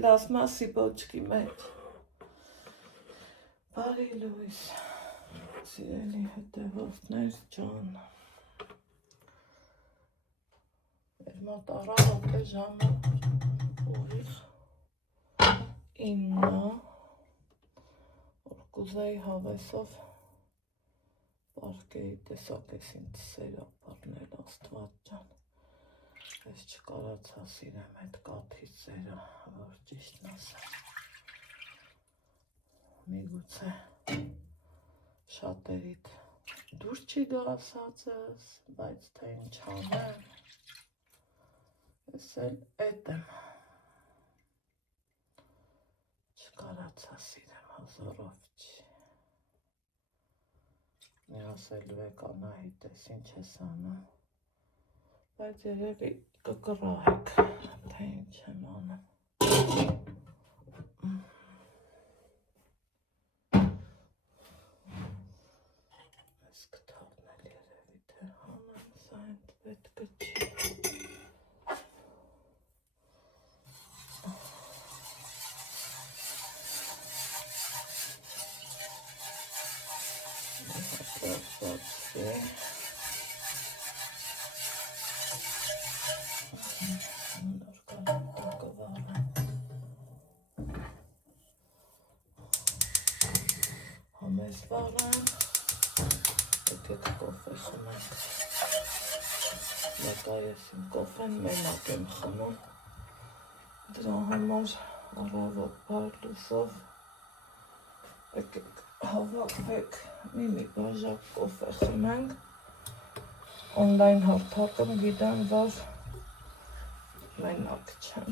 պլասմասի բոճկի մեջ։ Բարի լույս, սիրելի հետևորդներ ջան։ Մեր մոտ առավոտ է ժամը ուղիղ 9, որ կուզեի հավեսով պարկեի տեսակ ես ինձ սերա պարնել աստված ջան։ Ես չկարացա սիրեմ այդ կաթի սերը, որ ճիշտն ասեմ։ Միգուցե շատերիդ դուր չի գա ասածս, բայց թե ինչ անեմ, ես էլ էդ եմ։ Չկարացա սիրեմ, հազարով չի։ Մի ասելու եք Անահիտ ես ինչ ես անում, բայց երևի կկռահեք, թե ինչ եմ անում։ Ես կթողնել երևի, թե հանեմ, սա ընդ պետք չի։ Համես վարան, եկեք կոֆե խմենք, մեկա ես իմ կոֆեն մենակ եմ խմում, դրա համար առավոտ բարլուսով, եկեք հավաքվեք, մի բաժակ կոֆե խմենք, օնլայն հարթակում գիտեմ, որ մենակ չեմ։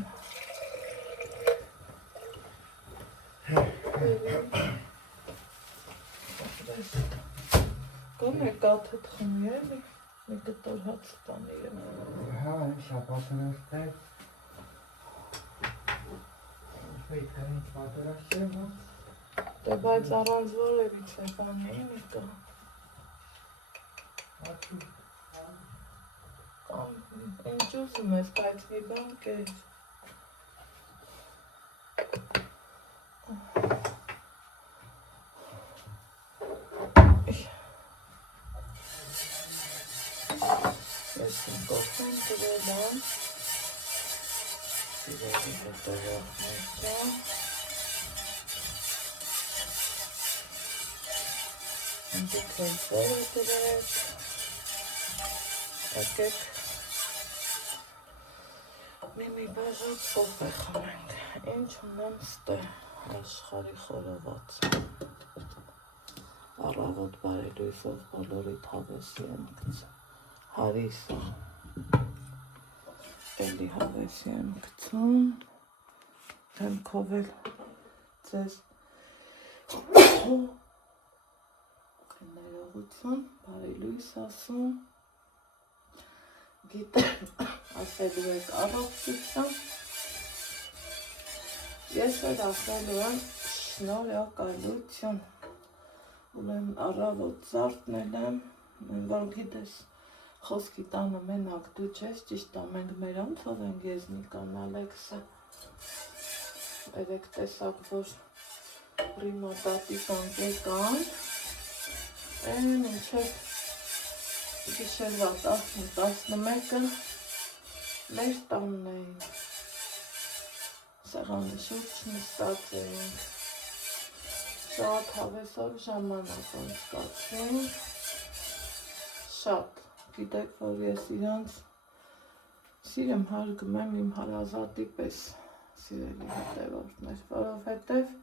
Կոմ է կաթըտ խմի էլի, մի կտոր հաց տանի եմ։ Հա, շատ պատրաստ է։ Ինչ պատրաստ է, ո՞ց։ Դե բայց առանց որևիցե բանի մի կա։ Կամ ինչ ուզում ես, բայց մի բան կեր։ Ես իմ կոֆեն գրել եմ, սիրելի հետևորդներ ջան, դուք հենց որը գրեք, եկեք մի բաժակ կոֆե խմենք, ինչ ունեմ ստե աշխարհի խորոված, առավոտ բարի լույսով բոլորիդ հավեսի եմ գցում, հարիսը, էլի հավեսի եմ գցում, դեմքով էլ ձեզ ներողություն, բարի լույս ասում, գիտեմ, ասելու եք առողջություն, ես էլ ասելու եմ շնորհակալություն, ուրեմն առավոտ զարթնել եմ, որ գիտես, խոսքի տանը մենակ դու չես, ճիշտ է, մենք մերանցով ենք Եզնիկան Ալեքսը, երեք տեսակ, որ պրիմա տատիկան կեկան, մինչև գիշերվա 10-11-ը մեր տանն էինք, սեղանի շուրջ նստած էինք, շատ հավեսով ժամանակ անցկացրինք, շատ, գիտեք, որ ես իրանց սիրեմ հարգում եմ իմ հարազատի պես, սիրելի հետևորդներ, որովհետև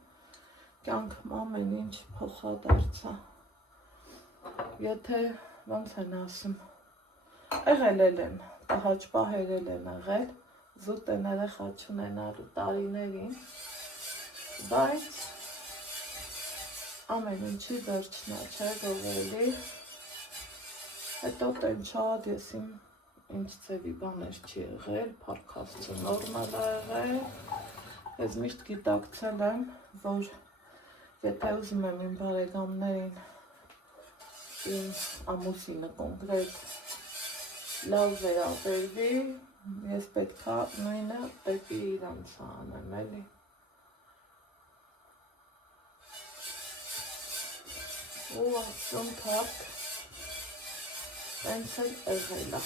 կյանքում ամեն ինչ փոխադարձ է, եթե ոնց են ասում, եղել եմ, տհաճ-պահերել եմ եղել, զուտ են երեխա չունենալու տարիներին, բայց ամեն ինչի վերջնա չէ գովելի, հետո տենչاد ես ինչ ծևի բաներ չի եղել, պարքասցը նորմալ է եղել, ես միշտ գիտակցել եմ, որ եթե ուզում եմ իմ բարեկամներին, իմ ամուսինը կոնկրետ լավ վերաբերվի, Ես պետք է նույնը դեպի իրանց անեմ, էլի։ Ու ասում թարք, տենց էլ եղել է։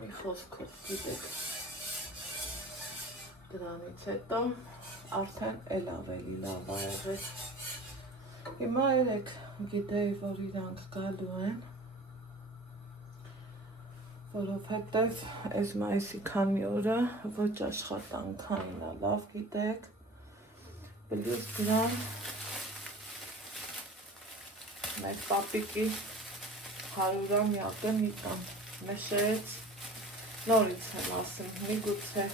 Մի խոսքով գիտեք, դրանից հետո արդեն էլ ավելի լավ է եղել։ Հիմա երեք գիտեի, որ իրանք գալու են, որովհետև այս մայիսի քանի օրը ոչ աշխատանքային է, լավ գիտեք, պլյուս դրան մեր պապիկի 100-ամյակը Նիկան նշեց, նորից եմ ասում, միգուցե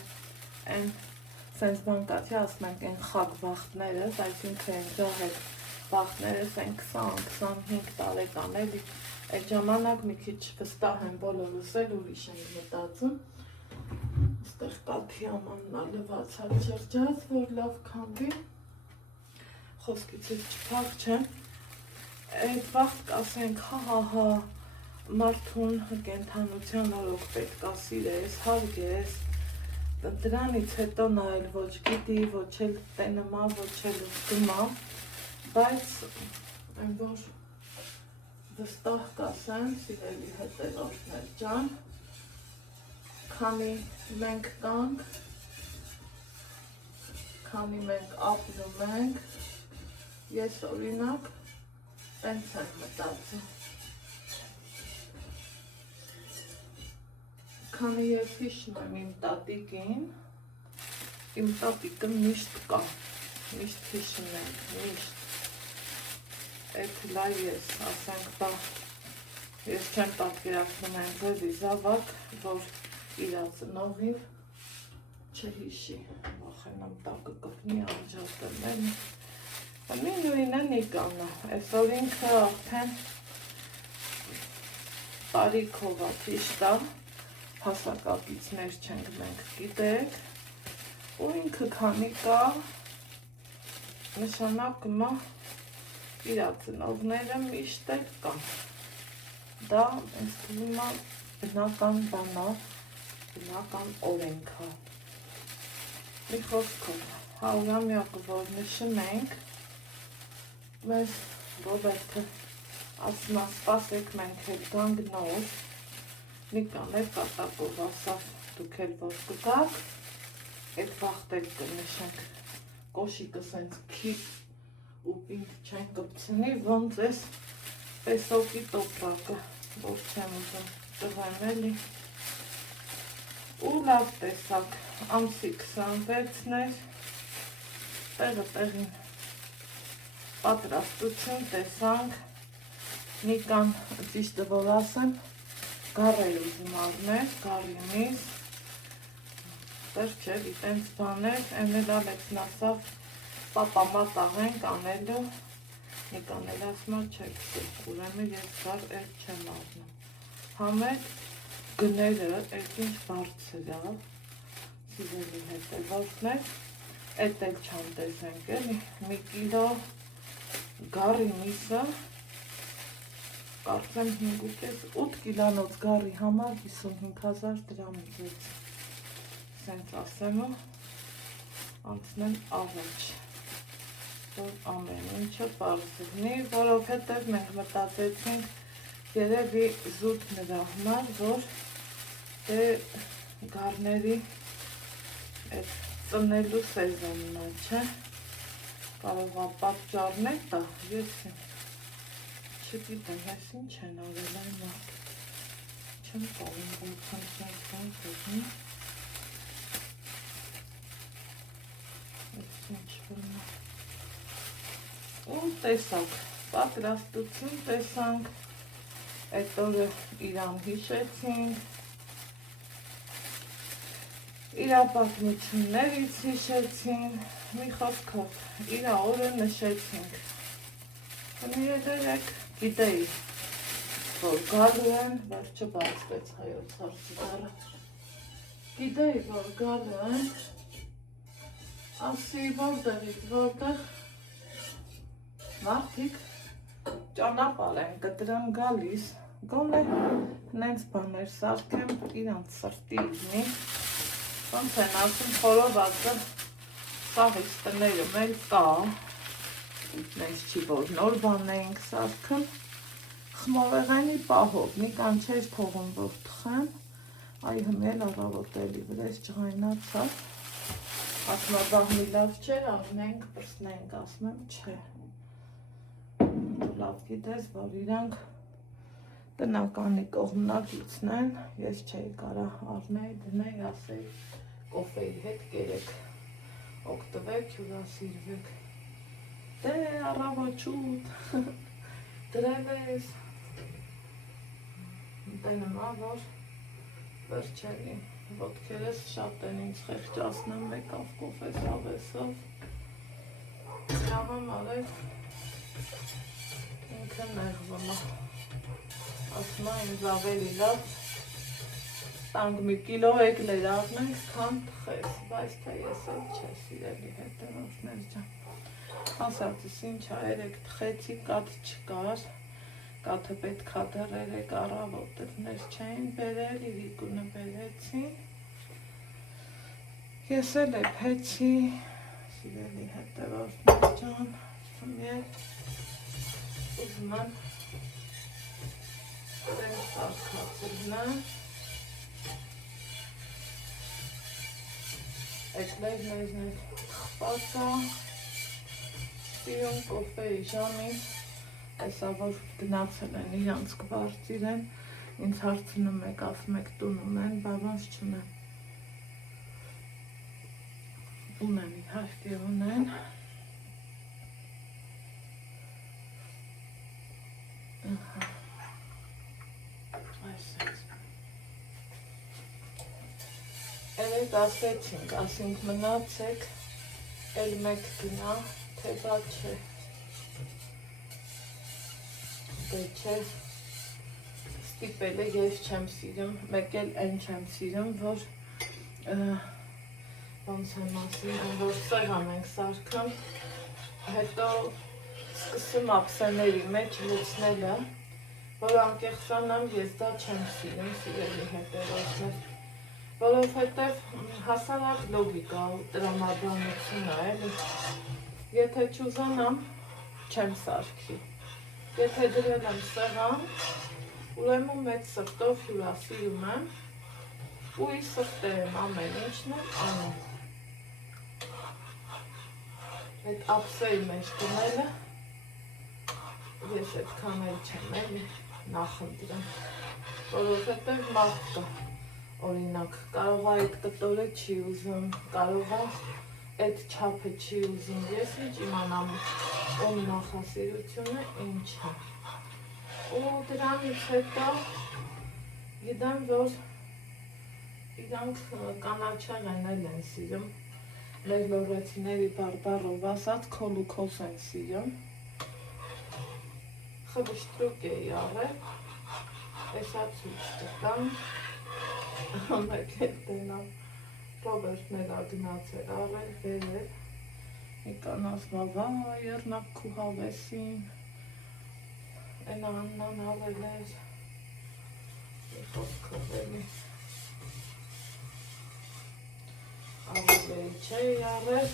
են սենց բան կացի, ասում ենք են խակ վախտներս, այսինքն են ջահել վախտներս են 20-25 տարեկան էլի, այդ ժամանակ մի քիչ վստահ են բոլորս էլ ուրիշ ենք մտածում, ստեղ կաթի ամաննա լվացած շրջած, որ լավ քանդի, խոսքիցից չփակ չեմ, այդ վաղտ կասենք, հա, մարդուն կենթանության օրոք պետք է սիրես, հարգես, դրանից հետո նայել ոչ գիտի, ոչ էլ տենմա, ոչ էլ ուզգումա, բայց այն որ վստահ կասեմ, սիրելի հետևորդներ ջան, քանի մենք կանք, քանի մենք ապրում ենք, ես օրինակ տենց եմ մտածում։ Քանի ես հիշում եմ իմ տատիկին, իմ տատիկը միշտ կա, միշտ հիշում ենք, միշտ։ Էդ լա ես, ասենք բա, ես չեմ պատկերացնում են ձեզի զավակ, որ իրա ծնողին չհիշի, վախենամ տակը կպնի անջատեմ էլի։ Մի նույնը Նիկանը, այսօր ինքը արդեն տարիքով է ճիշտ է, հասակակիցներ չենք մենք գիտեք, ու ինքը քանի կա, նշանակում է իրա ծնողները միշտ էլ կան։ Դա ինձ թվում է բնական բան է, բնական օրենք է։ Մի խոսքով, 100-ամյակը որ նշում ենք, մեզ Ռոբերտը ասում է սպասեք մենք էլ գանք նոր, Նիկան էլ կատակով ասավ, դուք էլ որ կգաք, այդ վաղտ էլ կնշենք, կոշիկը սենց քիթ ու պինդ չեն կպցնի, ոնց ես պեսոկի տոպրակը, որ չեմ ուզում տղեմ էլի, ու լավ տեսակ, ամսի 26-ներ, տեղը տեղին պատրաստություն տեսանք, Նիկան ճիշտը որ ասեմ, գարեր ուզում արներ, գարի միս, տեր չէր, իտենց բաներ, են էլ ալեքսն ասավ, պապա մատաղենք անելու, Նիկան էլ ասմա չեք սի, ուրեմն ես գար էլ չեմ արնում։ Համետ գները էլ ինչ բարձր է, սիրելի հետևորդներ, էտ էլ չան տեսենք էլի, մի կիլո գարի միսը, կարծեմ 5.5-8 կիլանոց գարի համար 55,000 դրամ ուզեց, սենց ասեմ ու անցնեմ առաջ, որ ամեն ինչը պարզվնի, որովհետև մենք մտածեցինք երևի զուտ նրա համար, որ դե գարների այդ ծնելու սեզոնն է, չէ, կարող է պատճառներ տա, ես չգիտեմ, ես ինչ են արել այն մարդ, չեմ կարում որքան սենքան կոզնի, ես ինչ վրնա, ու տեսանք, պատրաստություն տեսանք, այդ օրը իրան հիշեցինք, իրա պատմություններից հիշեցին, մի խոսքով, իրա օրը նշեցինք, մի երեք գիտեի, որ գալու են, վերջը բացվեց հայոց հարցի դարը, գիտեի, որ գալու են, ասի որտեղից, որտեղ մարդիկ ճանապարհ են կտրեմ գալիս, գոնե նենց բաներ սարքեմ իրանց սրտի իզնի, ոնց են ասում խորովածը սաղից տները մեր կա, նենց չի որ նոր բան էինք սարքում, խմորեղենի պահով, մի կան չէր թողում որ թխեմ, այ հմել առավոտ էլի վրես ջղայնացավ, ասում բաղմի լավ չէր, առնենք, պրսնենք, ասում եմ չէ, լավ գիտես, որ իրանք տնականի կողմնակիցն են, ես չէի կարա առնեի, դնեի, ասեի, կոֆեի հետ կերեք, օգտվեք, հյուրասիրվեք, դե առավոտ դրել ես, տենմա, որ վերջերի, ոտքերս շատ են ինձ խեղճացնում եկավ կոֆես ավեսով, լավամ արեք, ինքը նեղվում է, ասում է ինձ ավելի լավ, տանք մի կիլո եկլեր առնենք, քան թխես, բայց թե ես էլ չէ սիրելի հետևորդներ ջան, ասացիս ինչա երեք թխեցի, կաթ չկար, կաթը պետք է դեռ երեք առավոտ դրներ չէին բերել, իրիկունը բերեցին, ես էլ էփեցի, սիրելի հետևորդներ ջան, ուզում եմ դեն սարքացրնեմ, էկլերներն էլ թխված է, սիրում կոֆեի ժամին, Այսա որ գնացել են իրանց կվարձիր են, ինձ հարցնում եք, ասում եք տունում են, բավանց չունեմ։ Ունեմ իհարկե ունեն։ Երեք ասենք մնացեք, էլ մեկ գնա, թե բա չէ։ Դե չէ, ստիպել է ես չեմ սիրում, մեկ էլ այն չեմ սիրում, որ ոնց եմ ասում, որ սեղան ենք սարքում, հետո սկսում ափսեների մեջ լուծնելը, որ անկեղծանամ ես դա չեմ սիրում, սիրելի հետևորդներ, որովհետև հասարակ լոգիկա ու տրամաբանություն է, էլի, եթե չուզանամ, չեմ սարքի, եթե դրել եմ սեղան, ուրեմն մեծ սրտով հյուրասիրում եմ, ու ի սրտե եմ ամեն ինչն եմ անում, այդ ափսեի մեջ դնելը, ես այդքան էլ չեմ էլի նախընտրում, որովհետև մարդ կա, օրինակ, կարող է այդ կտորը չի ուզում, կարող է այդ չափը չի ուզում, ես ինչ իմանամ ում նախասիրությունը ինչ է, ու դրանից հետո գիտեմ, որ իրանք կանաչեղեն էլ են սիրում, մեր լորեցիների բարբառով ասած քոլուքոս են սիրում, խվշտրուկ էի արել, էսա ցույց տամ, մեկ էլ տենամ, Ռոբերտն էլ ագնացել արել, բերել, եկան ասմա վա երնակ քու հավեսին, են Աննան ավել էր, խոսքով էլի, ավելեի չէի արել,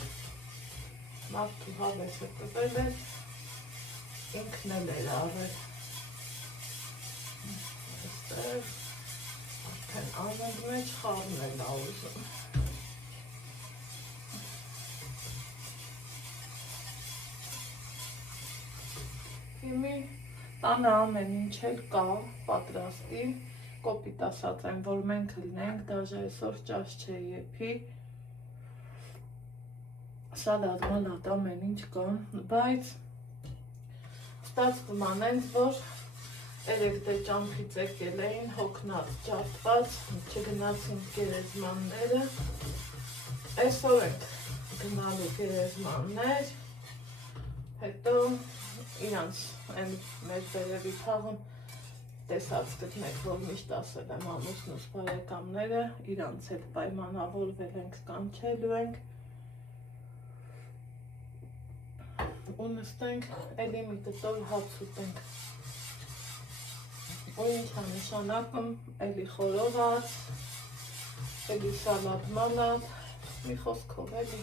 մարդու հավեսը տվել էր, ինքն էլ էր արել, այստեղ, արդեն անունդ մեջ խառն էլ աուզում, Հիմի տանը ամեն ինչ էլ կա, պատրաստի, կոպիտ ասած են, որ մենք լինենք, դաժե այսօր ճաշ չէ եփի, սալատ, մալատ, ամեն ինչ կա, բայց ստացվում անենց, որ երեք դե ճամփից եկել էին, հոգնած, ջարդված, չգնացին գերեզմանները, այսօր ենք գնալու գերեզմաններ, հետո իրանց են մեր վերևի թաղում տեսած գտնեք, որ միշտ ասել եմ ամուսնուս բարեկամները, իրանց հետ պայմանավորվել ենք կանչելու ենք, ու նստենք, էլի մի կտոր հաց ուտենք։ Ու ինչ է նշանակում, էլի խորով հաց, էլի սալատ մալատ, մի խոսքով էլի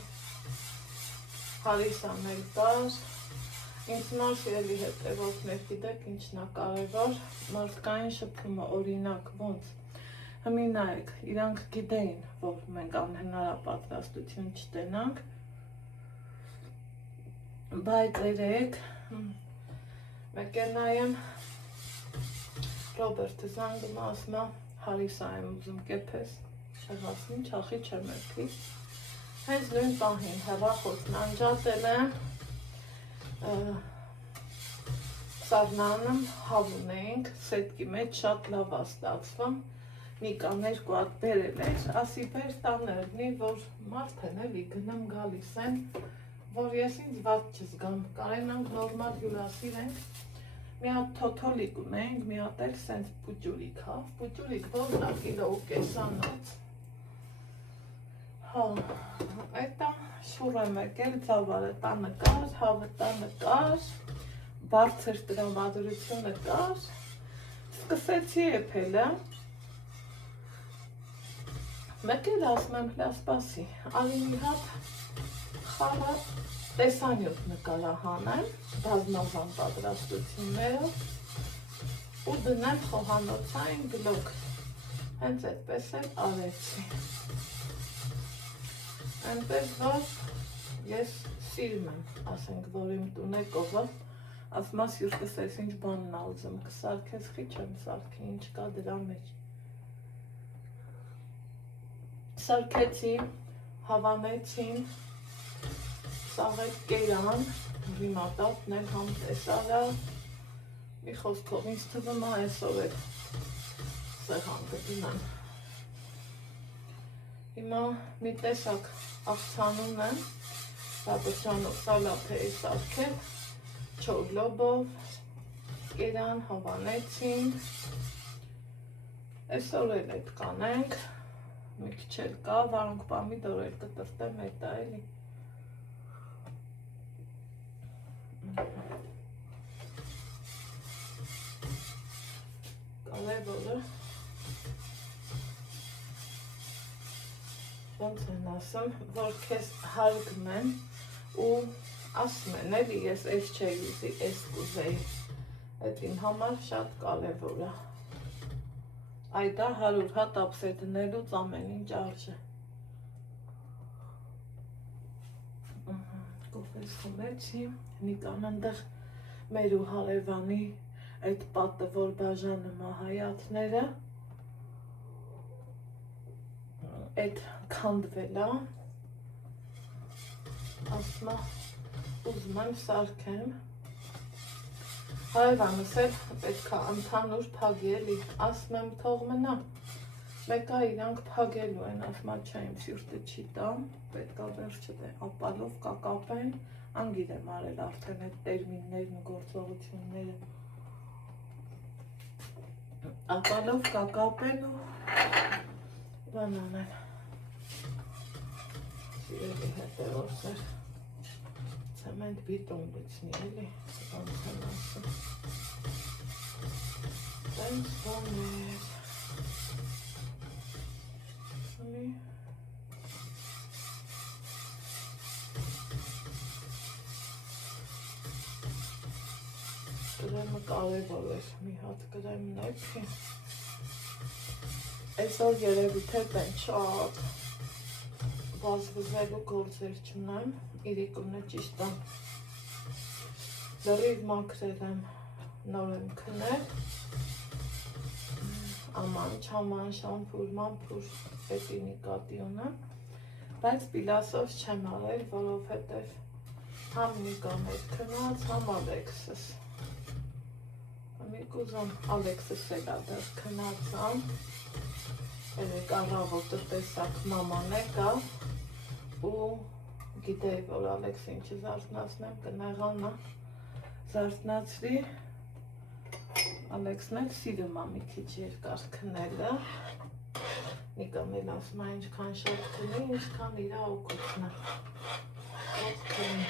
հարիսան էլ կար, ինձ նոր սիրելի հետևողներ գիտեք ինչն է կարևոր, մարդկային շփումը օրինակ ոնց, հմի նայեք, իրանք գիտեին, որ մենք անհնարապատրաստություն չտենանք, բայց երեք, մեկ է նայեմ, Ռոբերտը զանգում ասում է, հարիսա եմ ուզում կեփես, ասում չախի չեմ էլի, հենց նույն պահին հեռախոսն անջատել է, սառնանում հավուն էինք, սետկի մեջ շատ լավ է ստացվում, Նիկան երկու հատ բերել էր, ասի բեր տաներնի, որ մարդ են էլի գնում գալիս են, որ ես ինձ վատ չզգամ, կարենանք նորմալ հյուրասիրենք, մի հատ թոթոլիկ ունենք, մի հատ էլ սենց պուճուրիկ, հա, պուճուրիկ որն է կիլո ու կեսանոց, հա, այդա շուր եմ եկել, ծավալը տանը կար, հավը տանը կար, բարձր տրամադրությունը կար, սկսեցի եփելը, մեկ էլ ասում եմ հլա սպասի, ալի մի հատ խաղը տեսանյութ նկարահանեմ, բազմազան պատրաստություններով ու դնեմ խոհանոցային բլոգ, հենց այդպես էլ արեցի, այնպես որ ես սիրում եմ, ասենք, որ իմ տունեկողը, ասում ասյուրկս ես ինչ բանն ալզում, կսարքես խի չեմ սարքի, ինչ կա դրա մեջ, սարքեցի, հավանեցին, սաղետ կերան, ռիմատատն էլ համ տեսալա, մի խոսքով ինձ թվում է այսով էլ սեղան կդնեմ։ Հիմա մի տեսակ աղցանում եմ, բաբրջանով սալատ էի սարքել, չորլոբով, կերան, հավանեցին, այսօր էլ էդ կանենք, մի քիչ էլ կա, վարունգ պամիդոր էլ կտրտեմ հետա էլի։ Կարևորը ոնց են ասում, որ քեզ հարգում են ու ասում են էլի ես էս չէի ուզի, էս կուզեի, այդ իմ համար շատ կարևոր է։ Այդա 100 հատ ապսե դնելուց ամեն ինչ արժե։ Կոֆես խմեցի, Նիկան ընդեղ մեր ու հարևանի այդ պատը, որ բաժանում է հայացները, այդ քանդվել է, ասում է ուզում եմ սարքեմ, Հարևանս էլ պետք է ընդհանուր փագի էլի, ասում եմ թող մնա, մեկա իրանք փագելու են, ասում է չէ իմ սիրտը չի տամ, պետք է վերջը դե ապալով կակապեն, անգիրեմ արել արդեն այդ տերմիններն ու գործողությունները, ապալով կակապեն ու բան անեն, սիրելի հետևորդներ, Ցեմենտ բիտոն լցնի էլի, ոնց եմ ասում, տենց բաներ, Կրեմը կարևոր էր, մի հատ կրեմ նեփի, այսօր երևի թե տեն շատ վազվզելու գործեր չունեմ, իրիկունը ճիշտ եմ, լրիվ մաքրել եմ, նոր եմ քնել, աման, չաման, շամփուր, մամփուր, էտի նիկատի ունեմ, բայց պիլասով չեմ արել, որովհետև համ Նիկան էր քնած, համ Ալեքսս, Միկուզում Ալեքսս էլ է դեռ քնածան, երեք առավոտը տեսակ մաման եկա, ու գիտեի, որ Ալեքսին չզարթնացնեմ, կնեղանա, զարթնացրի, Ալեքսն էլ սիրում է մի քիչ երկար քնելը, Նիկան էլ ասում է ինչքան շատ քնի, ինչքան իր օգուտն է, շատ քնի,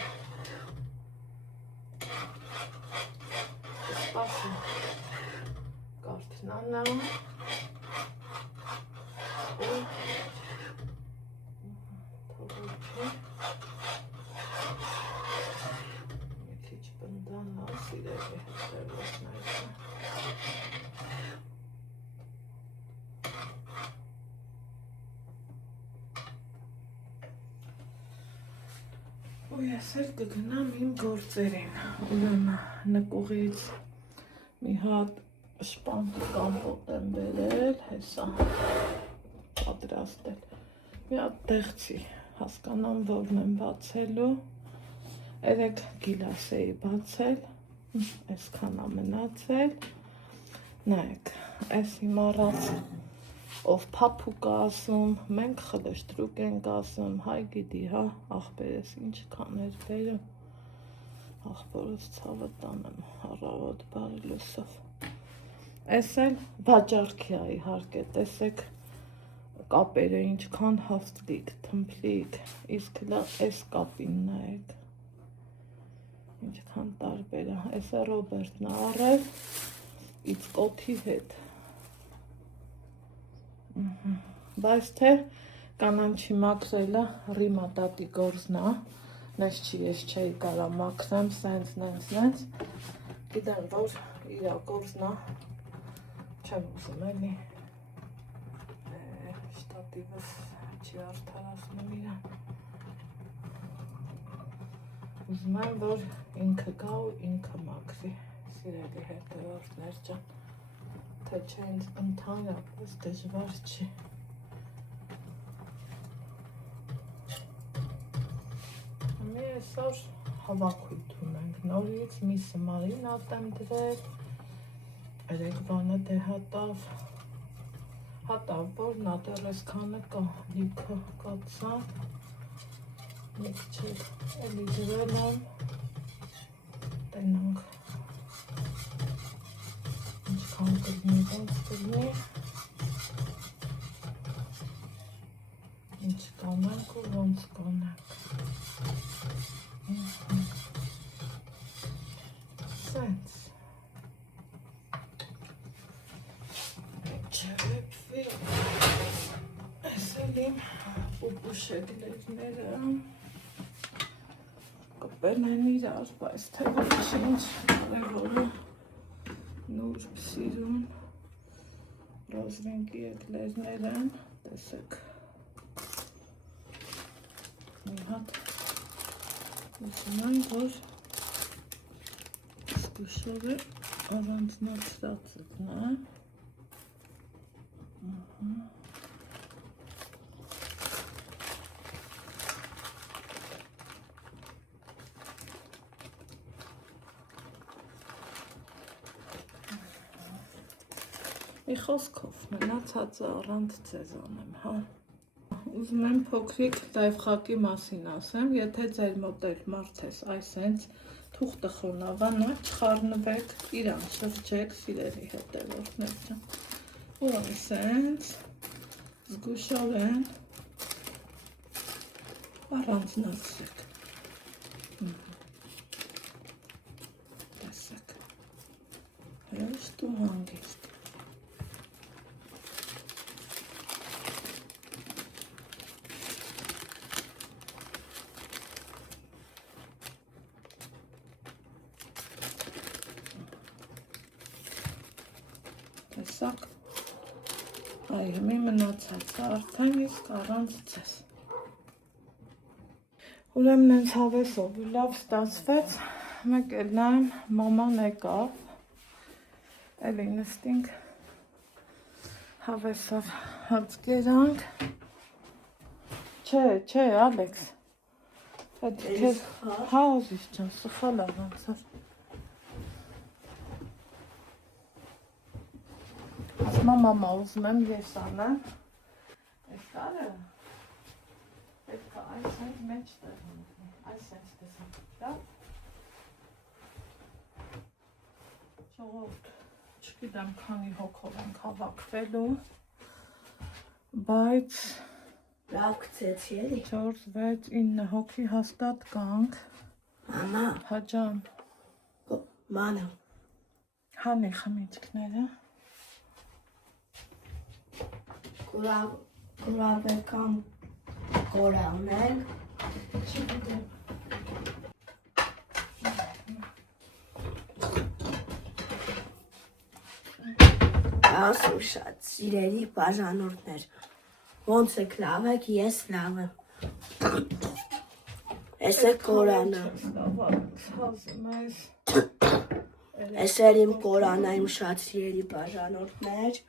Ու ես էլ կգնամ իմ գործերին։ Ուրեմն նկուղից մի հատ շպանքի կամպոտ եմ բերել, հեսա պատրաստել։ Մի հատ տեղցի, հասկանամ որն եմ բացելու։ 3 գիլաս էի բացել, այսքան է մնացել։ Նայեք, այս հիմա առած ով փափուկ ասում, մենք խլշտրուկ ենք ասում, հայ գիտի, հա, աղբերս ինչքան էր բերում, աղբորս ցավը տանեմ, առավոտ բարի լուսով։ Այս էլ վաճառքի է իհարկե, տեսեք կապերը ինչքան հաստլիկ, թմփլիկ, իսկ այս կապին նայեք, ինչքան տարբեր է, այս է Ռոբերտն է առել, իծ կոթի հետ։ Բայց թե կանանչի մաքրելը ռիմա տատի գործնա, նես չի ես չէի կարա մաքրեմ, սենց, գիտեմ, որ իրա գործնա, չեմ ուզում էլի, շտատիվս չի արդարացնում իրան, ուզում եմ, որ ինքը գա ու ինքը մաքրի, սիրելի հետևորդներ ջան, թե չէ ինձ ընդհանրապես դժվար չի։ Մի այսօր հավաքույթ ունենք, նորից միսը մարինատ եմ դրել, երեկվանը դե հատավ, որ նա դեռ այսքանը կա, լիքը կացա, մի քիչ էլի դրել եմ, տենանք, ինչքան կլինի, ոնց կլինի, ինչ կանենք ու ոնց կանենք։ Սենց չրեպվի այս էլ իմ ուպուշեգլերները կպեն են իրար, բայց թե ոչինչ կարևորը նուրբ սիրուն ռոզվինկի էկլերներ են, տեսեք մի հատ ուզում եմ, որ զգուշով է առանձնացրածն է, մի խոսքով մնացածը առանց ձեզ անեմ, հա։ Ուզում եմ փոքրիկ լայֆխակի մասին ասեմ, եթե ձեր մոտ էլ մարդ ես այսենց թուղթը խոնավանա, չխառնվեք, իրան շրջեք, սիրելի հետևորդներ ջան։ Ու այսենց զգուշորեն առանձնացրեք։ Տեսեք, հեշտ ու հանգիստ։ Տեսակ, այ մի մնացածը արդեն իսկ առանց ձեզ։ Ուրեմն հենց հավեսով լավ ստացվեց, մեկ էլ նայեմ մաման եկավ, էլի նստինք հավեսով հաց կերանք, չէ, Ալեքս, հա ոզիշ ջան, սխալ առանցար։ Ասմա մամա ուզում եմ ես անեմ, այս կարը, պետք է այս հենց մեջ տեղում, այս հենց տեսակ, դա, ժողովուրդ, չգիտեմ քանի հոգով ենք հավաքվելու, բայց լավ գցեցի էլի 4, 6, 9 հոգի հաստատ կանք, մամա, հաջան, մանա, հանի խմիչքները, կուրավական կորավներ, չգիտեմ, ասում շատ սիրելի բաժանորդներ, ոնց եք լավ եք, ես լավ եմ, Էս է Կորանը։ Ցազում ես։ Էս է իմ Կորանը, իմ շատ սիրելի բաժանորդներ։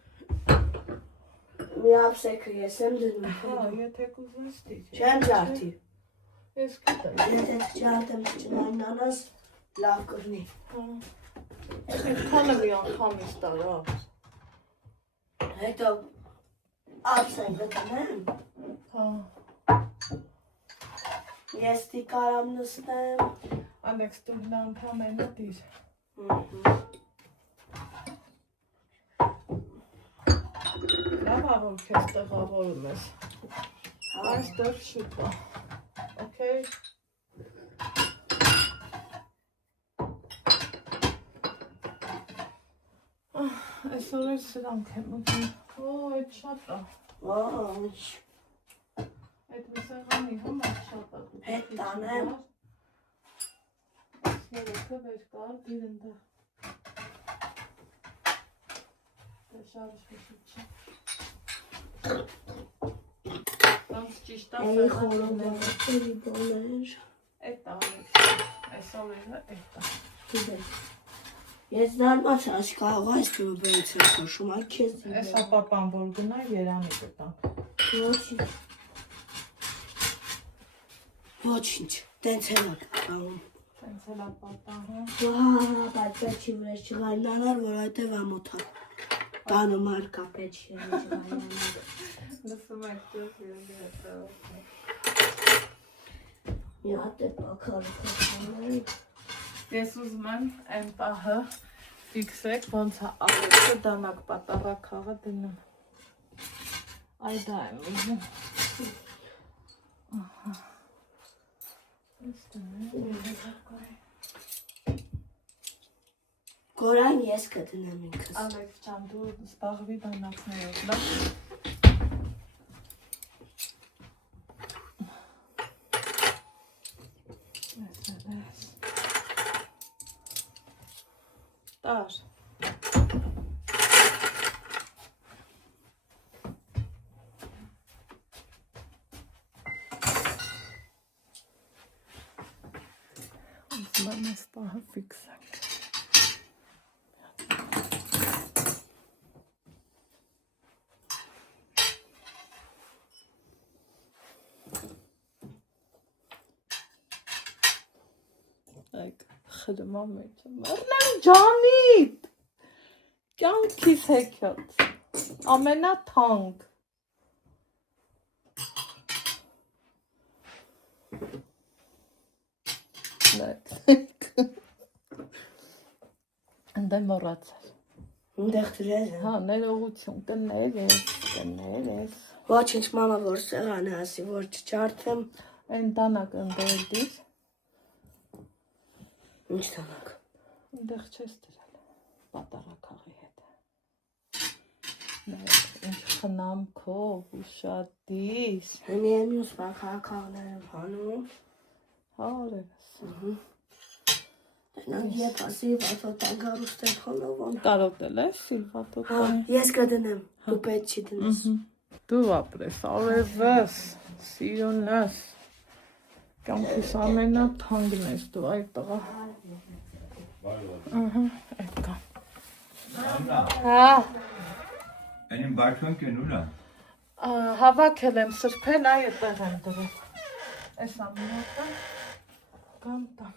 Մի ապսեքը ես եմ դնում։ Հա, եթե կուզես դիջ։ Չեմ ջարդի։ Ես գիտեմ։ Եթե ջարդեմ չնայնանաս լավ կրնի։ Այդքանը մի անգամից տարա։ Հետո ապսեն գտնեմ։ Հա։ Ես դի կարամ նստեմ։ Ալեքս դու նա ընդամենը դիր։ Լավ որ քեզ տեղավորում ես։ Այստեղ շուտ է։ Okay։ Այսօր էլ սրանք եմ ուտում։ Օ, այդ շատ է։ Ոչ։ Այդ մսեղանի համար շատ է։ Հետ տանեմ։ Այս երեքը վեր կար, դիր ընդեղ։ Դե շարժ հիշիչ չէ։ Ոնց ճիշտ է։ Էի խորովածերի բոներ։ Այդ է։ Այս օրերը այդ է։ Դիբել։ Ես դարմաց աչ կարող այս թվը բերից եմ խոշում, այ քեզ դիբել։ Այս ապապան որ գնա երանի կտանք։ Ոչինչ։ Ոչինչ, տենց էլ է կտանում։ Տենց էլ է պատահը։ Վահ, բայց պետք չի վրես չղայնանար, որ այդև ամոթա։ Տանը մարկա պետք չի չղայնանար։ Լսում եք դուք երանի հետը։ Մի հատ է պակարը կտանել։ Ես ուզում եմ այն պահը ֆիքսեք, ոնց է ալեքսը դանակ պատառաքաղը դնում։ Այ դա եմ ուզում։ Ահա։ Կորան ես կդնեմ ինքս։ Ալեքս ջան, դու զբաղվի դանակներով, լավ։ Տար։ Ուզում եմ այս պահը ֆիքսենք։ Այք խրմա մեջ եմ։ Մեռնեմ ջանիդ։ Կյանքիս հեքիաթ։ Ամենաթանկ։ Ընդե մոռացար։ Ունդեղ դրել է։ Հա, ներողություն, կներես։ Ոչինչ մամա որ սեղան ասի, որ չջարդեմ։ Այն տանակ ընդեղ դիր։ Ինչ տանակ։ Ընդեղ չես դրել, պատառաքաղի հետ։ Ինչ խնամքով, ուշադիր։ Հենի եմ յուս բակարակաղներ եմ հանում։ Հա, օրերս։ Տնակ ետ ասի, վատոտան գարուստ եմ հանովան։ Կարոտել ես սիլվատոտան։ Ես կդնեմ, դու պետ չի դնես։ Դու ապրես, արևս, սիրունս։ Կյանքիս ամենաթանկն ես դու, այ տղա։ Այդ կա։ Հա, Այն բարձունքն ուրա։ հավաքել եմ սրբել, այ այդտեղ եմ դրել։ Այս ամենը կամ տան։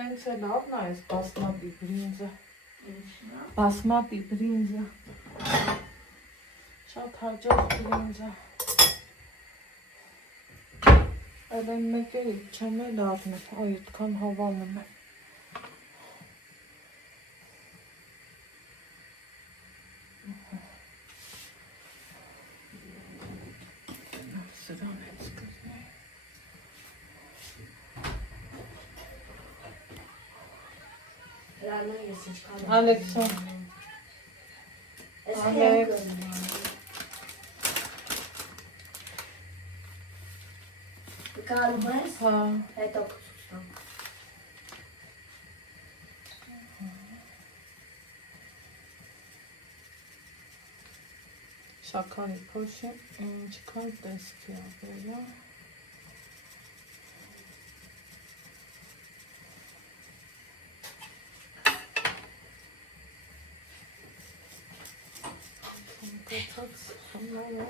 Հենց է լավն է այս բասմատի բրինձը։ Բասմատի բրինձը։ Շատ հաջող բրինձը։ Այլ այն մեկերը չեմ է լավն է, այ այդքան հավանում է։ Սրան հետ սկրնի։ Հրանա ես իչքան։ Ալեքսոն, Ես Ալեք։ Կարում ես, հա, հետո կսուսամ։ Շաքարի փոշի ինչքան տեսքի ավելա։ Կացած խմարը։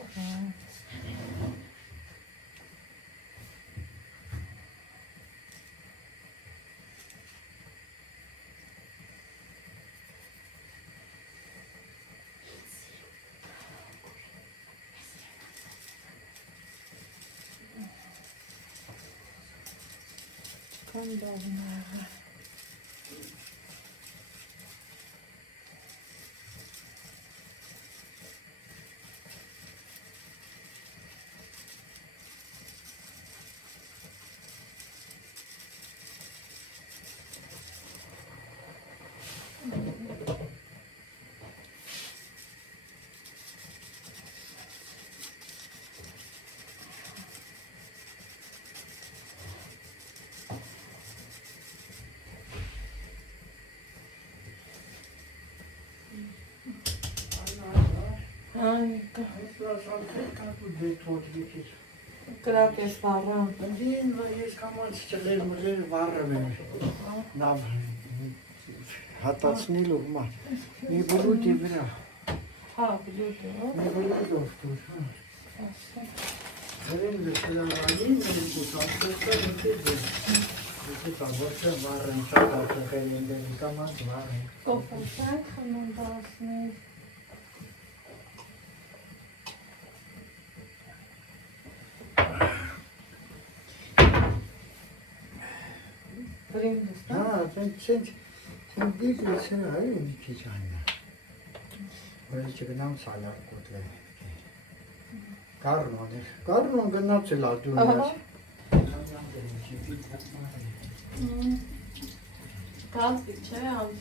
Կանդավները։ Անիկա։ Կրակ ես վառան։ Դին ես կամաց ճլեր մլեր վառեմ եմ։ Նավ հատացնելու մա։ Մի բլուտի վրա։ Հա, բլուտի, հա։ Մի բլուտի դոստուր։ Հերին դեսելավանի մեր կուսանցրեցը մտեզ է։ Դե կամաց վառեմ չատացել են կամաց վառեմ։ Կոֆեսակ խմնդասներ։ Brindis, da? Ha, sen bilirsin hayır mı ki canım? Böyle çıkınam salak kutlu. Karnon gınapçılar düğünler. Gaz bir şey aldı.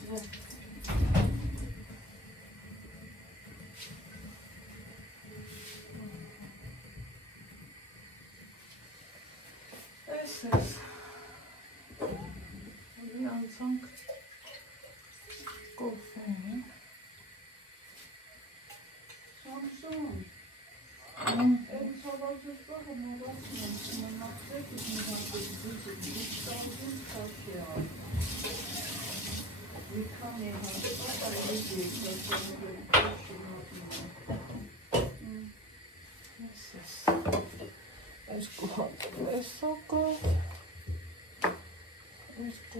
Esas. Yansang. Koffein. Samsung. En sabahçı ama bakmıyorum. Nasıl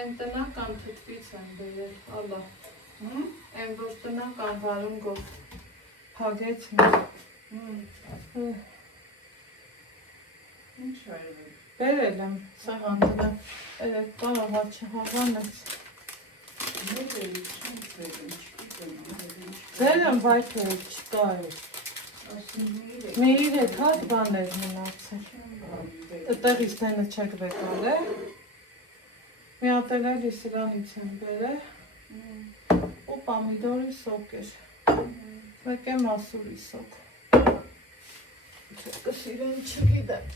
Em տնական թթվից են բերել, ալա, em որ տնական վարունգով հագեցն Ինչ այրել։ բերել եմ սեղանները, երեկ կարողա չհավանեց, Մեր էլ ինչ բերել, չգիտեմ, բերեմ վայթը չկա էր, մի 3 հատ բաներ մնացել, տեղից տենը չեք վեկալ է, մի հատ էլ էլի սրանից են բերել, ու պամիդորի սոկ էր, մեկ է մասուրի սոկ, կսիրեն չգիտեմ,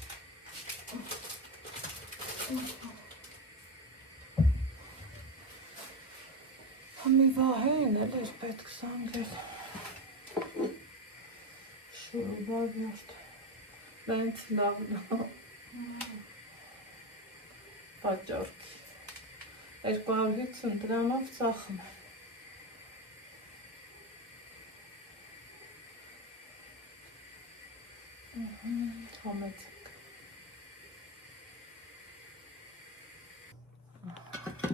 Համի վահեն էլ էր պետք սանգեր, շուրուբավյորդ, բենց լավնա, պաճարքի, 250 դրամով ծախում է, համեցեք,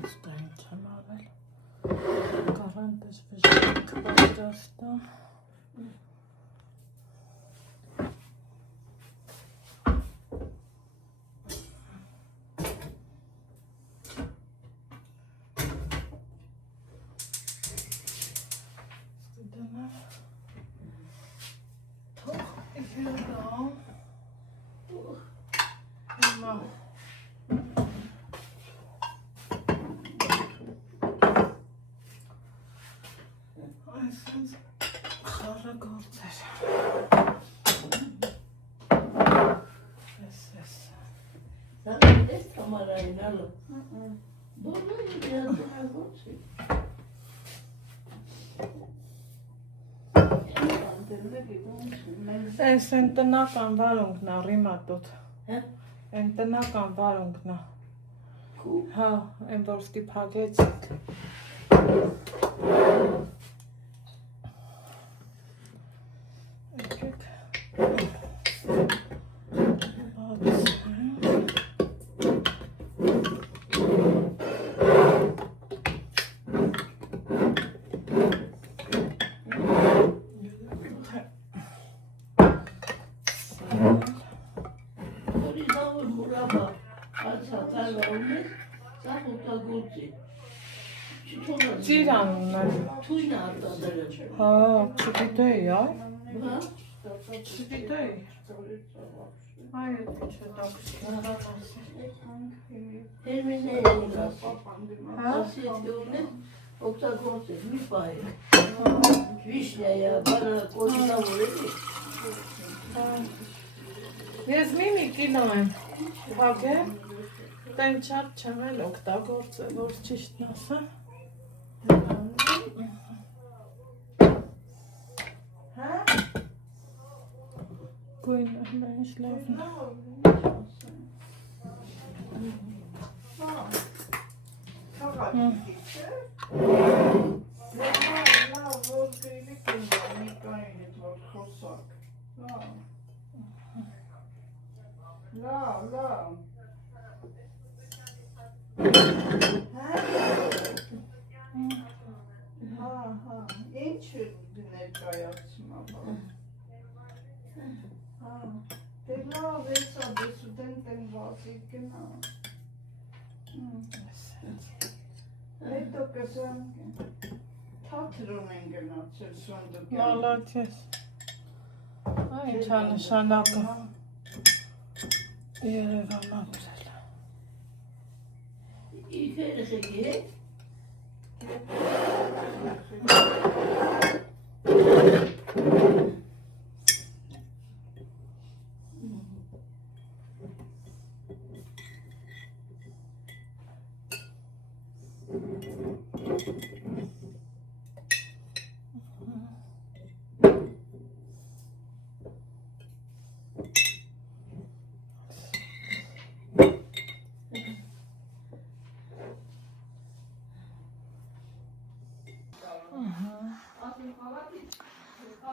ստա ինչ եմ ավել, կարան դեզ վժիկ պատրաստա, Այսպես խառը գործեր։ Ես։ Դա էս կամարային ալը։ Բոլորը իրացնագործի։ Այս են տնական վարունգն ա ռիմատոտ։ Հա։ Են տնական վարունգն ա։ Քու։ Հա, են որ ստիպագեցիք։ Եկեք։ Որիզավոր մուրաբա արցածալը ունես, սա հոտագործի։ Ծիրանն է։ Թույն արտադրը։ Հա, չգիտեի, այ։ Հա։ Չգիտեի։ Այ էդ չէ դոքս։ Հերմինները ունես։ Հա։ Ասի եթե ունես, օգտագործի, մի պահի։ Վիշնյայա, բարը կոզինավոր էլի։ Ես մի կիլո եմ հագել, տեն չատ չեմ էլ օգտագործել, որ ճիշտն ասա։ Հա։ Գույնը մենջ լավն է։ Լավ։ Հա, ինչ ներկայացում ապա։ Հա, դե լավ, էսա դες ուտեն վազի գնա։ Հետո կսան թատրոն են գնացել Սունդուկյան։ Մալաթես։ Այ ինչա նշանակը։ Երևան ապրել։ Իր երեխեքի հետ։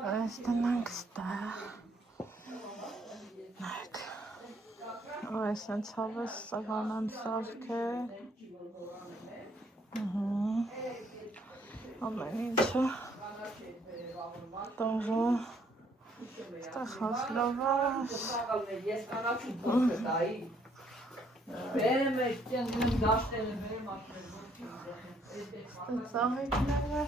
Այս տնանք ստեղ։ Նայք։ Այս են ցավես սավանան սարքել։ Ամեն ինչը։ Տողը։ Ստեղ հասլավաշ։ Ես կանացի բոքը տայի։ Բերեմ է կենգն դաշտերը բերեմ աշներ Ծաղիկները։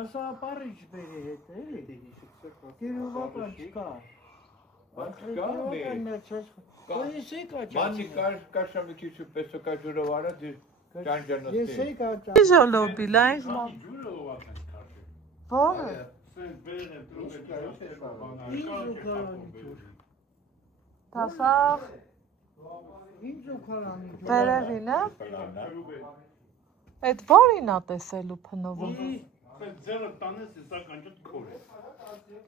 Ասա ապարիչ բերի հետ էլի, կիրովական չկա։ Մանի կաշամիքի պեսոկա ջուրով արա ճանջանոստի։ Ես էի Ժոլոբի լայնջ Որը։ Տասավ Ինչ ու քարանի վերևին է։ Այդ որին ա տեսելու փնովում։ Ձերը տանես էսա կանջատ քոր է։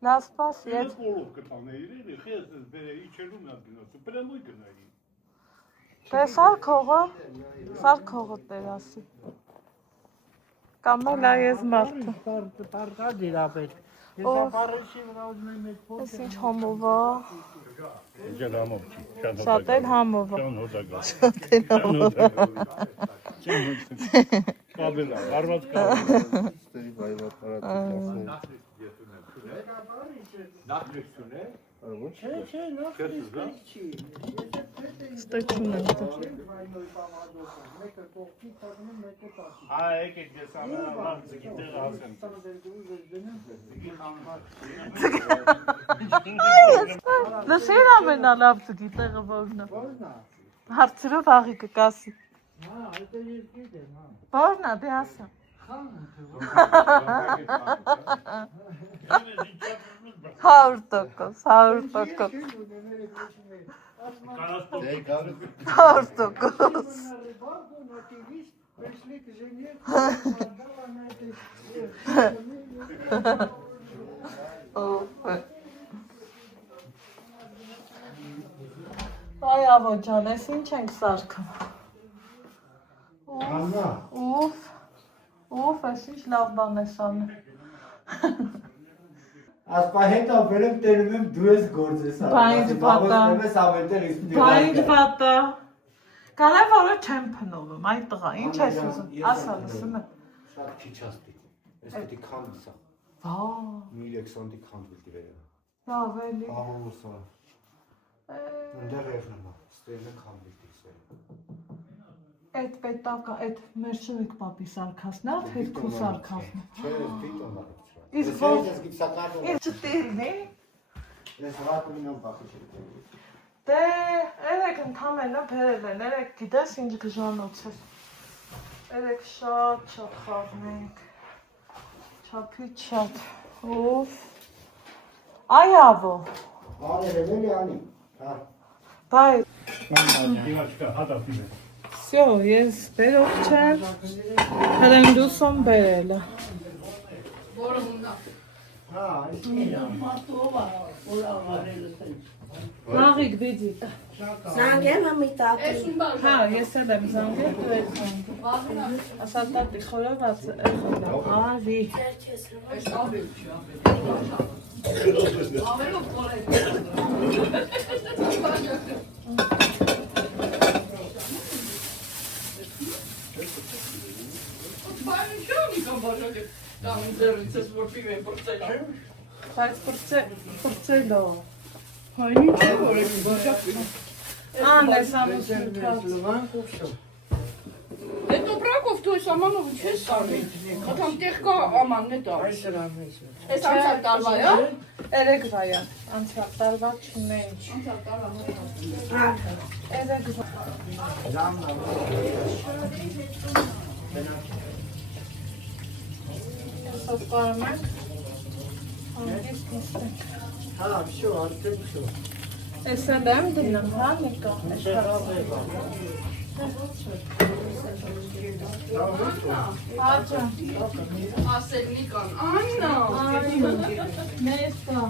Լավ սպաս, Ես ես կոլով կտաներ իրեն, խես ես բերը իջելու նա գնացու, պրեմոյ գնայի։ տեսար քողը տերասի։ Կամ էլ այս մարդը։ Պարկա դիրապետ։ Ես ապարիչի վրա ուզում եմ մեծ փոքր։ Ես ինչ համով է։ Ջան համով չի, Շատ էլ համով է։ Շան հոդագա։ Շատ էլ համով է։ Կաբելա, վարված կաբելա։ Ստերի բայվատ հարատի Նախրիքություն է։ Չէ, նախ չի։ Ստեյքն եմ դու։ Մեկը կողքի թողնում, մեկը տաշի։ Հա, եկեք ես ամենալավ ձգիտեղ ասեմ։ Լսին ամենալավ ձգիտեղը որն է։ Որն է։ Հարցրով աղի կկասի։ Հա, այդ երկիր է, հա։ Որն է, դե ասա։ Խան։ 100%։ Пришли к жене, отдала на этой... Այ ավո ջան, ես ինչ ենք սարքում։ Աննա։ Ուֆ, ես ինչ լավ բան ես անում։ Ասպա հետո վերեմ տերում եմ դու ես գործես անում։ Բա ինչ պատա։ Ես ամենտեղ իսկ Բա ինչ պատա։ Կարև որը չեմ փնովում, այ տղա, ինչ ես ուզում, ասա լսում եմ։ Շատ քիչ ասպիտ։ Ես պետք է քանդս։ Վա, 1020-ի քանդվել դիվերը։ լավ էլի։ Ահուսա։ Ընդեղ եղնա, ստերնը քանդվել դիքսերը։ Այդ պետակա, այդ մեր շվիկ պապի սարքասն է, հետ քու սարքասն է։ Չէ, պիտոն արեցի։ Իսկ ո՞ր։ Ես գիպսակարն եմ։ Ինչ չտիրնի։ Ես հատում եմ բախի չեմ։ Դե, երեք ընդամենը բերել են, երեք գիտես ինչ գժանոց էր։ Երեք շատ խաղնենք, չապից շատ, ուվ, այ ավո, Աներ եմ էլի անի, բայ, Դիվաչկա, հատասի մեզ։ սյո, ես բերող չեմ, հրենդուսոն բերելը։ Որը ունա։ հա, այս Մատով է, որ ավարելը տենց։ Մաղիկ բիդիտը։ Զանգեմ մի տապի։ Հա, ես էլ եմ զանգել, դու ես զանգել։ Ասա տատի խորոված էխոն ավի։ Այս ավել չի, ավելով կորել։ Բայց ինչո՞ւ մի կամ բաժակ կամ ձերից ես որ պիվ եմ պրծել։ Բայց պրծելով։ Հայ ինչ է որ եմ բաժակ պիվ։ Ան ես ամուսնուց։ լվան կուքշո։ Это Праков, то есть Аманов չես սարի։ Կամ տեղ կա Ամանն է տա։ Այս հրանից է։ Այս անցյալ տարվա է։ Երեքվա է, անցյալ տարվա չունեինչ։ Անցյալ տարվա։ Երեքվա։ Ժամնա։ Սով կարում ենք։ Անգիստ նստենք։ Հա, всё, արդեն всё։ Ես էլ եմ դնում, հա, նիկա։ Աջա։ Ասելնիկան, Աննա։ Նեստա։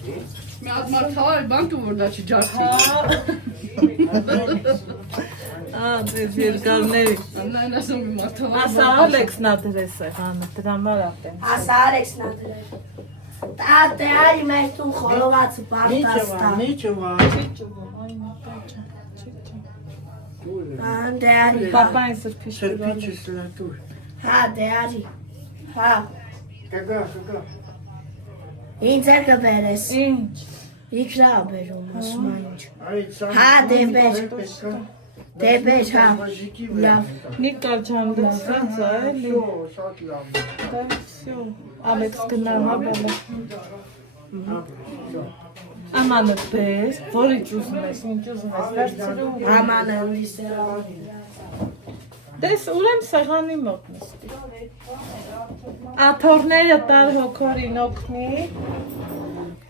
Մի հատ մարդալ բան դու որ դա չջարդի։ Դες երկարների։ Աննան ասում մի մարդալ։ Ասա Ալեքսն ա դրես է հանը, դրա մարապեն։ Ասա Ալեքսն ա դրել։ Տատե արի մեր տուն խորովածը պարտաստա։ Նիչովա։ Չիչուվում, այ մատաճա, չիչա։ Դե արի։ Պապային սրպիշ Սրպիչը սլատուր։ Հա, դե արի։ Հա, Կգա։ ինձ է կբերես։ Ինչ։ Իքրա բերում, ասում ինչ։ Այդ սա։ Հա, դե բեր։ Դե բեր, հա։ Լավ։ Նիկա ջան դեսած է, էլի։ Всё, շատ լավ։ Դա всё։ Ալեքս գնա հա բալա։ Ամանը պես, որից ուզում ես, ինչ ուզում ես, վերցրու։ Ամանը լիսերա։ Դես ուրեմ սեղանի մոտ նստի։ Աթորները տար հոգորին օգնի։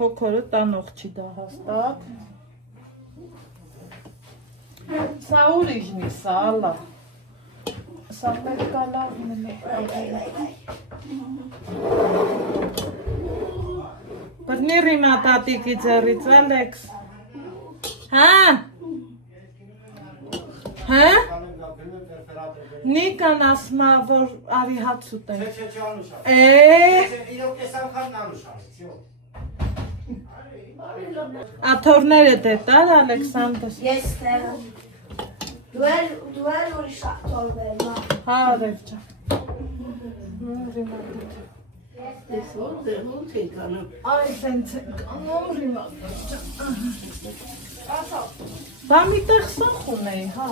Հոգորը տանող չի դա հաստատ։ Սա ուրիշնի, սա ալա։ Սա պետք է լավ մնի։ Բրնի ռիմա տատիկի ձեռից, Ալեքս։ Հա։ Հա։ Նիկան ասմա, որ արի հաց ուտենք։ Չէ, անուշա։ Իրոք ես անգամ անուշա։ Всё։ Աթորները դե տար, Ալեքսանդր։ Ես տերը։ Դու էլ ուրիշ աթոր բերմա։ Հա, արև ջան։ Ես ոնց ենք անում։ Այ սենց ենք անում ռիմա։ Ասա, Բա մի տեղ սախ ունեի, հա։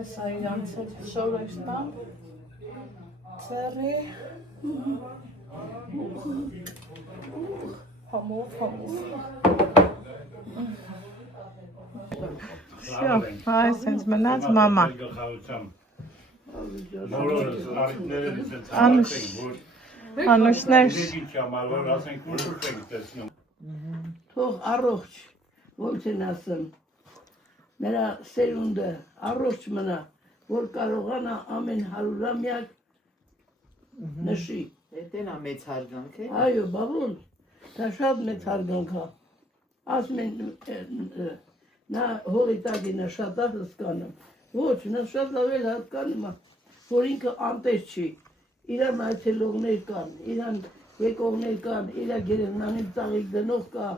Էսա իրանց հետ շորեր տամ, ծերի, համով։ Всё, այ սենց մնաց մամա։ Անուշներ։ Թող առողջ, ոնց են ասում, նրա սերունդը առողջ մնա, որ կարողանա ամեն հարյուրամյակ նշի։ Էդեն է մեծ հարգանք է։ Այո, բավոն, դա շատ մեծ հարգանք է։ Ասում են, նա հողի տակինը շատ է հսկանում։ Ոչ, նա շատ լավ էլ հատկանում է, որ ինքը անտես չի։ Իրան այցելողներ կան, իրան եկողներ կան, իրա գերեզմանի ծաղիկ դնող կա,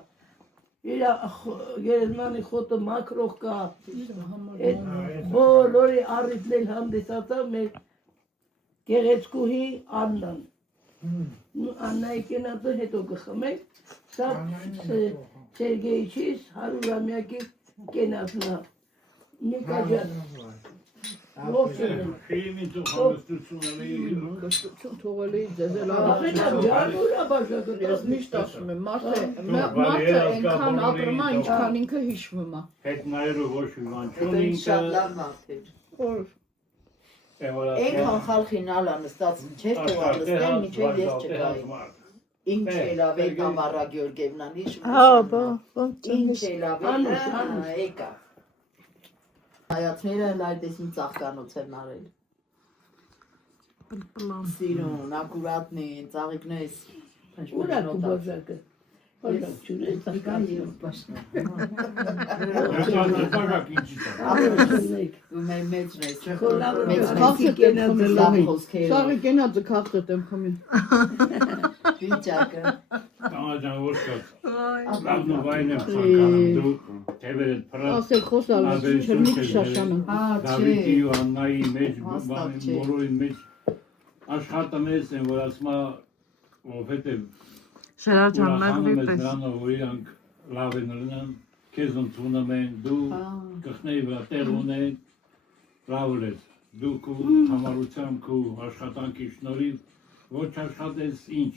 իրա գերեզմանի խոտը մաքրող կա։ Այդ բոլորի առիթն էլ հանդիսացավ մեր գեղեցկուհի Աննան։ Աննայի կենացը հետո կխմենք, սա Սերգեյչիս հարյուրամյակի կենացն է։ Նիկա ջան, ողջ եղեք։ Ֆիլմի դու համստությունների Թողելի ձեզ էլ Ապենա ջանուր է բաշակը։ Ես միշտ ասում եմ, մարդը այնքան ապրում է, ինչքան ինքը հիշվում է։ հետ նայելու ոչ մի բան Դա չունի շատ լավ մարդ էր։ Այնքան խալխին ալա նստած չէր թողա նստել, միջև ես չգայի։ Ինչ έλαβε η Тамάρα Գեորգիևնան հիշում Հա, բա, Ինչ έλαβε եկա։ Հայացները էլ այդեսին ծաղկանոց են արել։ Սիրուն, ակուրատնին, ծաղիկնես։ Ուր է քո բաժակը։ Բաժակ չունես, ծաղկանի։ Ու մեր մեջն է, Մեծ խախտի կենացը լավ է։ Սաղի կենացը խախտետ եմ խմին։ Վիճակը։ Տանաջան ոչ կաց լավն ու վայն եմ ցանկանում դու թևերդ պրատ Ասել խոսալ, չրմիկ շաշանը։ Դավիթի ու Աննայի մեջ մորոյի մեջ աշխատում ես են որ ասմա ովհետև Շերաջան մեկ վիպես Նրանով որ իրանք լավ են լնան քեզ ընդունում են դու կխնեի վրա տեղ ունեն լավ ես դու քո համառությամբ քո աշխատանքի շնորհիվ ոչ աշխատես ինչ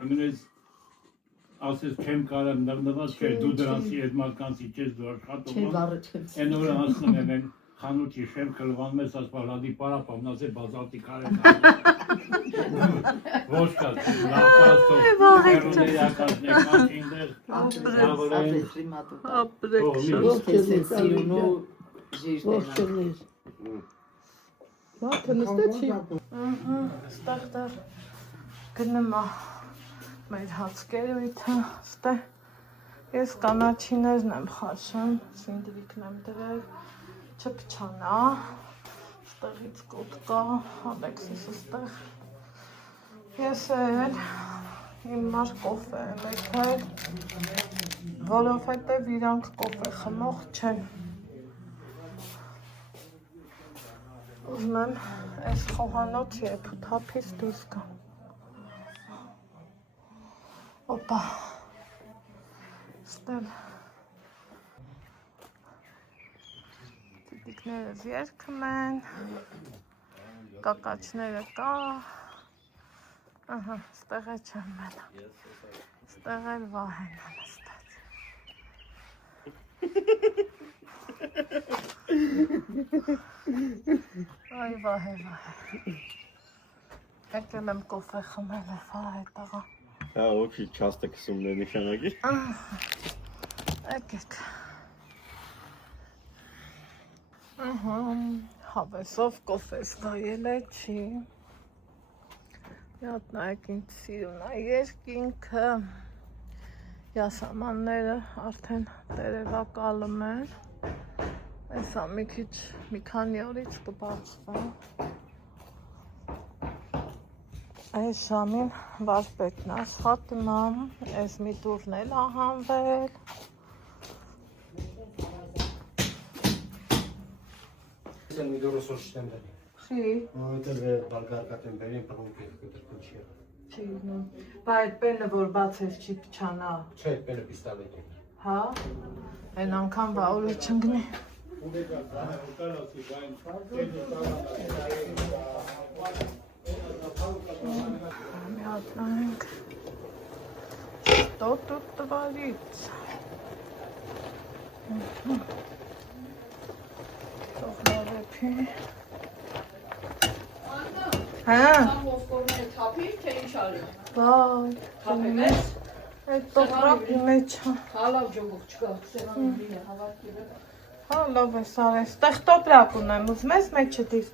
Ամենից ասես չեմ կարել նռնված չէ դու դրանցի այդ մարդկանցի չես դու աշխատում Են օրը հասնում եմ են խանութի շեմ կլվանում ես ասպալադի պարապամնաց է բազալտի կարեն Ոչ կաց լավ կաստով հերուների ակաշնեքան ինդեր Մարդը նստեցի Ստեղ դար գնում է մեր հացկերույթը, ստե ես կանաչիներն եմ խաշում, սինդրիկն եմ դրել, չպչանա, ստեղից կոտ կա, Ալեքսիսը ստեղ, ես էլ իմ մար կոֆե եմ եթել, որովհետև իրանք կոֆե խմող չեն, ուզում եմ այս խոհանոց եփութափից դուրս գամ, Opa, ստեղ տիտիկներս երգում են, կակաչները կա, ստեղ է չեմ մենակ, ստեղ էլ վահեն է նստած։ Այ վահե, եկել եմ կոֆե խմել է վահե տղա։ Հա, ոքի չաստը կսումն է նշանակի։ Եկեք։ Հավեսով կոֆես վայել է չի։ Միատ նայեք ինձ սիրուն է երկինքը։ Յասամանները արդեն տերևակալում են։ Էսա մի քանի օրից կբացվեն։ Այս ժամին վարպետն աշխատում է, այս մի տուրն էլ ահանվել։ Sen mi doğru sonuçlandı? Չի, Это болгарка темперин пробки, это ключи. չի, նո։ Բա այդ պենը, որ բացես չի փչանա, Չէ, պենը պիստոլետ է։ հա։ Այն անգամ բա օրը չընկնի։ Մի հատ նայենք։ Что тут творится? Թողնավեպի։ Հա։ Ոսկորները թափի, թե ինչ արի։ Վայ, Թափեմ ես։ այդ տոպրակի մեջ է։ Հալավ ջոգող չկա, սեղանի վրա հավաքել։ Հա, լավ է, սարես։ Տեղ տոպրակ ունեմ, ուզում ես մեջը դիր։